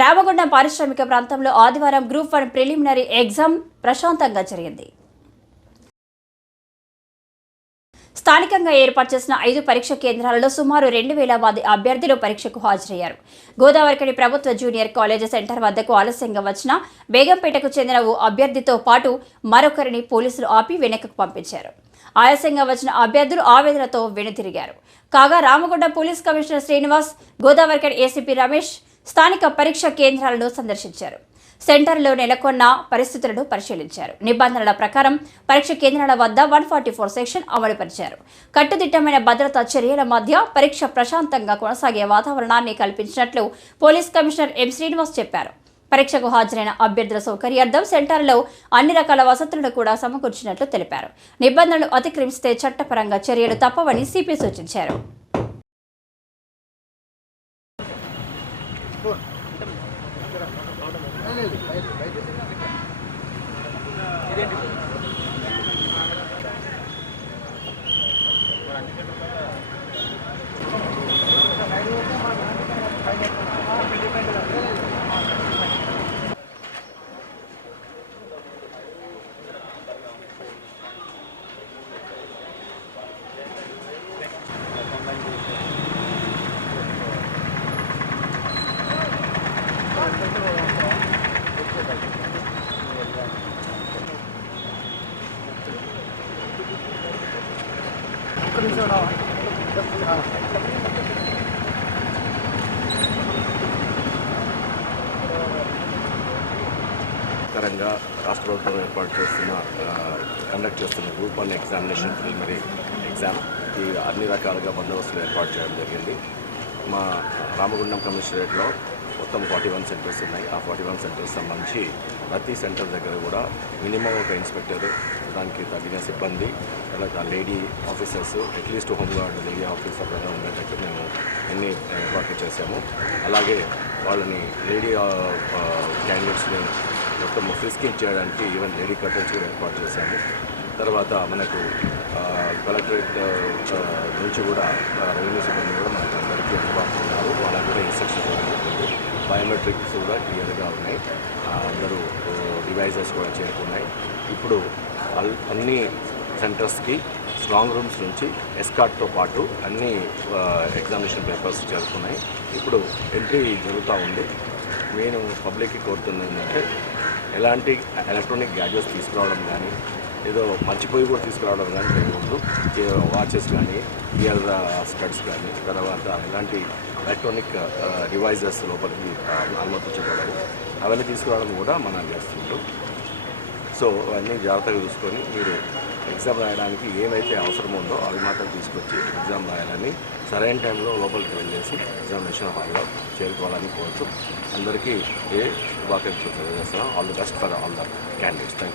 రామగుండం పారిశ్రామిక ప్రాంతంలో ఆదివారం గ్రూప్ 1 ప్రిలిమినరీ ఎగ్జామ్ ప్రశాంతంగా జరిగింది. స్థానికంగా ఏర్పాటు చేసిన 5 పరీక్ష కేంద్రాలలో సుమారు 2000 మంది అభ్యర్థులు పరీక్షకు హాజరయ్యారు. గోదావరికని ప్రభుత్వ జూనియర్ కాలేజ్ సెంటర్ వద్దకు ఆలస్యంగా వచ్చిన బేగంపేటకు చెందిన ఓ అభ్యర్థితో పాటు మరొకరిని పోలీసులు ఆపి వెనక్కు పంపించారు. ఆలస్యంగా వచ్చిన అభ్యర్థులు ఆవేదనతో వెనుతిరిగారు. కాగా Ramagundam police commissioner Srinivas, Godavarikhani ACP Ramesh స్థానిక పరీక్ష కేంద్రాలను సందర్శించారు. సెంటర్లో నెలకొన్న పరిస్థితులను పరిశీలించారు. నిబంధనల ప్రకారం పరీక్ష కేంద్రాల వద్ద 144 సెక్షన్ అమలుపరిచారు. కట్టుదిట్టమైన భద్రతా చర్యల మధ్య పరీక్ష ప్రశాంతంగా కొనసాగే వాతావరణాన్ని కల్పించినట్లు పోలీస్ కమిషనర్ ఎం శ్రీనివాస్ చెప్పారు. పరీక్షకు హాజరైన అభ్యర్థుల సౌకర్యార్థం సెంటర్లో అన్ని రకాల వసతులను కూడా సమకూర్చినట్లు తెలిపారు. నిబంధనలు అతిక్రమిస్తే చట్టపరంగా చర్యలు తప్పవని సిపి సూచించారు. రాష్ట్ర ప్రభుత్వం ఏర్పాటు చేస్తున్న కండక్ట్ చేస్తున్న గ్రూప్ 1 ఎగ్జామినేషన్ ప్రిలిమినరీ ఎగ్జామ్ ఈ అన్ని రకాలుగా బందోబస్తులు ఏర్పాటు చేయడం జరిగింది. మా రామగుండం కమిషనరేట్లో మొత్తం 41 సెంటర్స్ ఉన్నాయి. ఆ 41 సెంటర్స్ సంబంధించి ప్రతి సెంటర్ దగ్గర కూడా మినిమం ఒక ఇన్స్పెక్టర్, దానికి తగిన సిబ్బంది, తర్వాత lady officers, at least home guard lady officer ఉండేటట్టు మేము అన్ని ఏర్పాట్లు చేసాము. అలాగే వాళ్ళని లేడీ క్యాండిడేట్స్ని మొత్తం ఫ్రిస్కింగ్ చేయడానికి ఈవెన్ లేడీ కర్టన్స్ కూడా ఏర్పాటు చేశాము. తర్వాత మనకు కలెక్టరేట్ నుంచి కూడా రెవెన్యూ సిబ్బంది కూడా మనకు అందరికీ అందుబాటులో ఉన్నారు. వాళ్ళకి కూడా ఇన్స్ట్రక్షన్స్ జరుగుతుంది. బయోమెట్రిక్స్ కూడా క్లియర్గా ఉన్నాయి. అందరూ డివైజెస్ కూడా చేరుకున్నాయి. ఇప్పుడు అన్ని సెంటర్స్కి స్ట్రాంగ్ రూమ్స్ నుంచి ఎస్కార్ట్తో పాటు అన్ని ఎగ్జామినేషన్ పేపర్స్ చేరుకున్నాయి. ఇప్పుడు ఎంట్రీ జరుగుతూ ఉంది. నేను పబ్లిక్కి కోరుతున్నది ఏంటంటే ఎలాంటి ఎలక్ట్రానిక్ గ్యాడ్జెట్స్ తీసుకురావడం కానీ, ఏదో మర్చిపోయి కూడా తీసుకురావడం కానీ చేయకూడదు. వాచెస్ కానీ, ఇయర్ స్టడ్స్ కానీ, తర్వాత ఎలాంటి ఎలక్ట్రానిక్ డివైజెస్ లోపలికి అనుమతించకూడదు. అవన్నీ తీసుకురావడం కూడా మనం చేస్తుంటాం. సో అవన్నీ జాగ్రత్తగా చూసుకొని మీరు ఎగ్జామ్ రాయడానికి ఏమైతే అవసరం ఉందో అవి మాత్రం తీసుకొచ్చి ఎగ్జామ్ రాయాలని, సరైన టైంలో లోపలికి వెళ్ళేసి ఎగ్జామినేషన్ హాల్లో చేరుకోవాలని కోరుతూ అందరికీ శుభాకాంక్షలు తెలియజేస్తున్నాం. All the best for all the candidates. Thank you.